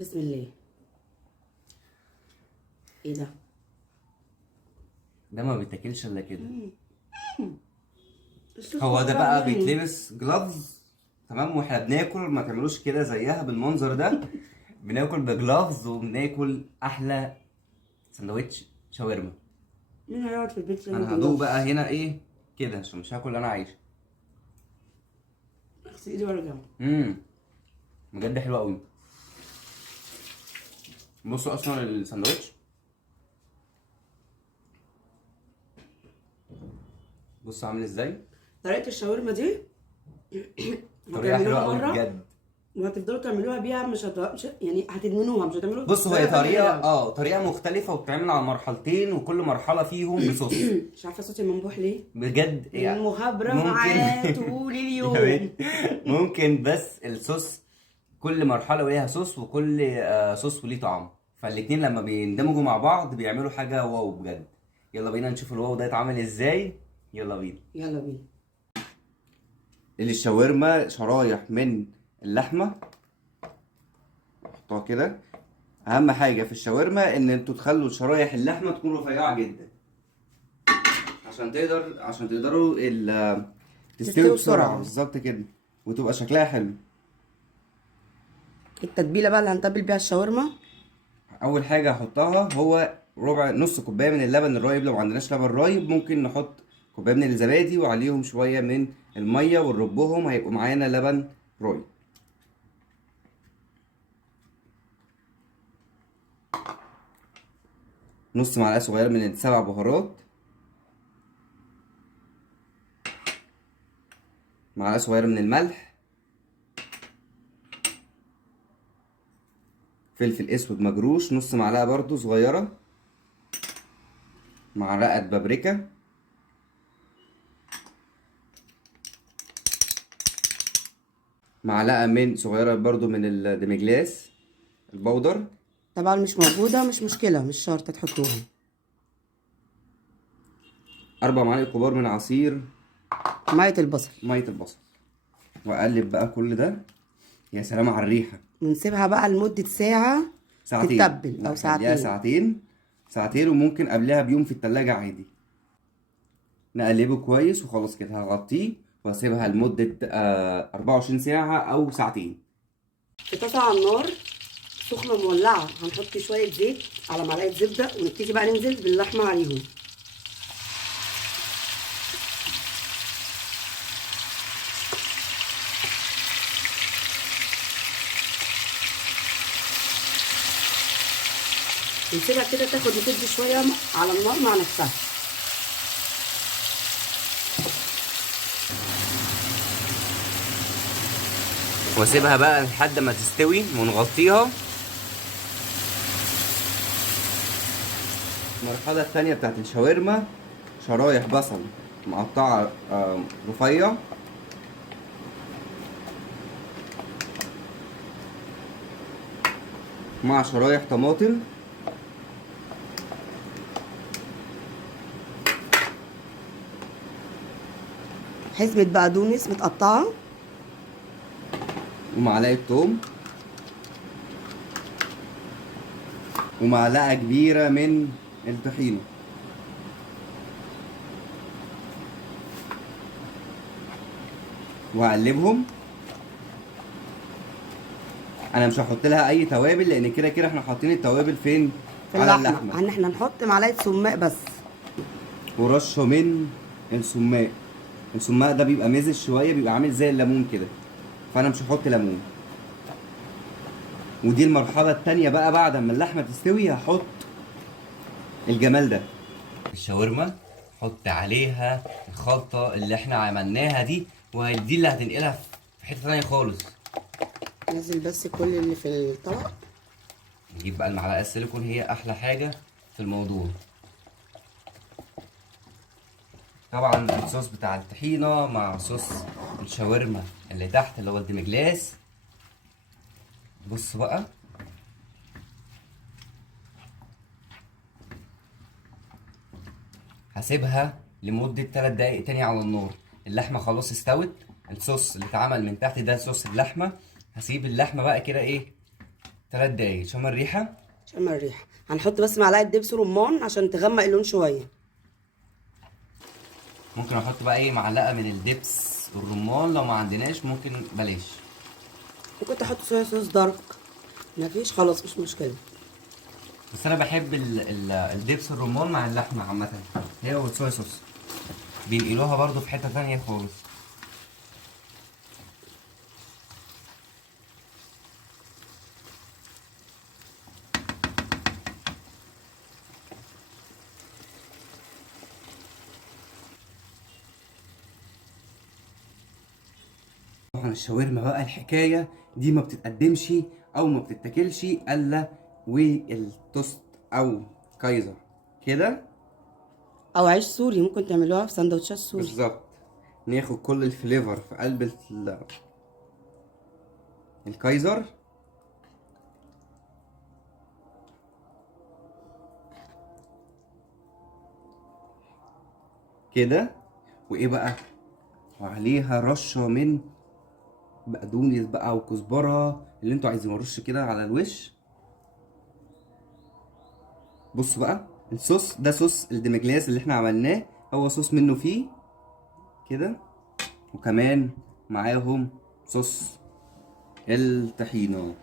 بسم الله. ايه ده؟ ده ما بيتاكلش الا كده. الصوص هو ده عبارة بقى عن إيه؟ بيتلبس جلافز. تمام، واحنا بناكل ما تعملوش كده زيها بالمنظر ده. بناكل بجلافز وبناكل احلى سندوتش شاورما. مين هيقعد في البيت لما انا هدوق بقى تجلس؟ هنا ايه كده عشان مش هاكل اللي انا عايشه. اغسل ايدي وارجع. بجد حلو قوي. بصوا اصلا الساندوتش، بصوا عامل ازاي. طريقة الشاورما دي طريقه حلوه هتعملوها قوي مرة بجد. وهتفضلوا تعملوها بيها، مش يعني هتدمنوها، مش هتعملوا بصوا هي طريقة تانية طريقه غيرها. طريقه مختلفه وبتتعمل على مرحلتين وكل مرحله فيهم بصوص. مش عارفة صوتي منبوح ليه؟ بجد يعني. المخابرة ممكن معاه طول يا اليوم. بنت، ممكن بس الصوص كل مرحلة وليها صوص وكل صوص وليه طعم، فالاتنين لما بيندمجوا مع بعض بيعملوا حاجة واو بجد. يلا بينا نشوف الواو ده اتعمل ازاي. يلا بينا. يلا بينا. الشاورما شرايح من اللحمة، احطها كده. اهم حاجة في الشاورما ان انتوا تخلوا شرايح اللحمة تكون رفيعة جدا عشان تقدروا تستوي تستوي بسرعة بسرعة. بالظبط كده، وتبقى شكلها حلو. التتبيلة بقى اللي هنتبل بيها الشاورما. اول حاجه احطها هو نص كوبايه من اللبن الرايب. لو ما عندناش لبن رايب ممكن نحط كوبايه من الزبادي وعليهم شويه من الميه ونربهم، هيبقوا معانا لبن رايب. نص معلقه صغيره من السبع بهارات، معلقه صغيره من الملح، فلفل اسود مجروش نص معلقه برضو صغيره، معلقه بابريكا، معلقه من صغيره برضو من الدمجلاس البودر، طبعا مش موجودة، مش مشكلة، مش شرط تحطوها. 4 معالق كبار من عصير مية البصل. ميه البصل. واقلب بقى كل ده. يا سلام على الريحه. ونسيبها بقى لمدة ساعة ساعتين، تتبل لا أو خليها ساعتين. ساعتين. ساعتين وممكن قبلها بيوم في التلاجة عادي. نقلبه كويس وخلاص كده هغطيه واسيبها لمدة 24 ساعة أو ساعتين. في طاسة على النار سخنة مولعة هنحط شوية زيت على معلقة زبدة ونبتدي بقى ننزل باللحمة عليهم. نسيبها كده تاخد وتدي شوية على النار مع نفسها. واسيبها بقى لحد ما تستوي ونغطيها. المرحلة التانية بتاعت الشاورما، شرايح بصل مقطعة رفيع، مع شرايح طماطم، حزمة بقدونس متقطعة، ومعلقة توم، ومعلقة كبيرة من الطحينة. وهقلبهم. انا مش هحط لها اي توابل لان كده كده احنا حاطين التوابل فين؟ في على اللحمة اللحمه. ان احنا نحط معلقة سماق بس. ورشه من السماق. السماق ده بيبقى مزز شويه، بيبقى عامل زي الليمون كده، فانا مش هحط ليمون. ودي المرحله التانية بقى بعد ما اللحمه تستوي هحط الجمال ده. الشاورما حط عليها الخلطه اللي احنا عملناها دي، ودي اللي هتنقلها في حته تانية خالص. نزل بس كل اللي في الطبق. نجيب بقى المعلقه السيليكون، هي احلى حاجه في الموضوع. طبعا الصوص بتاع الطحينه مع صوص الشاورما اللي تحت اللي هو الدمجلاس. بص بقى، هسيبها لمدة 3 دقايق تاني على النار. اللحمة خلاص استوت، الصوص اللي اتعمل من تحت ده صوص اللحمة. هسيب اللحمة بقى كده ايه 3 دقايق شم الريحه. شم الريحه. هنحط بس معلقه دبس رمان عشان تغمق اللون شويه. ممكن احط بقى ايه معلقه من الدبس والرمان، لو ما عندناش ممكن بلاش. ممكن تحط صويا صوص دارك، مفيش خلاص مش مشكله. بس انا بحب الدبس الرمان مع اللحمه عامه، هي والصويا صوص بينقلوها برضو في حته ثانيه خالص. طبعا الشاورما بقى الحكايه دي ما بتتقدمش او ما بتتاكلش الا والتوست او كايزر كده. او عيش سوري، ممكن تعملوها في سندوتشات سوري. بالظبط، ناخد كل الفليفر في قلب الكايزر كده، وايه بقى، وعليها رشه من بقدونس بقى وكزبره اللي انتوا عايزين، رش كده على الوش. بصوا بقى الصوص ده، صوص الدمجلاس اللي احنا عملناه، هو صوص منه فيه كده، وكمان معاهم صوص الطحينه.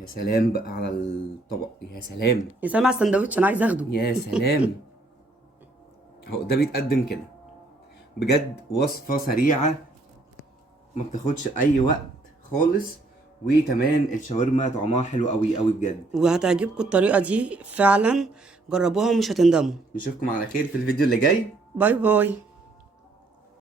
يا سلام بقى على الطبق، يا سلام يا سلام على السندوتش، انا عايزه اخده. يا سلام. اهو ده بيتقدم كده بجد، وصفة سريعة ما بتاخدش اي وقت خالص، وكمان الشاورما طعمها حلو قوي قوي بجد. وهتعجبكم الطريقه دي فعلا، جربوها ومش هتندموا. نشوفكم على خير في الفيديو اللي جاي. باي باي.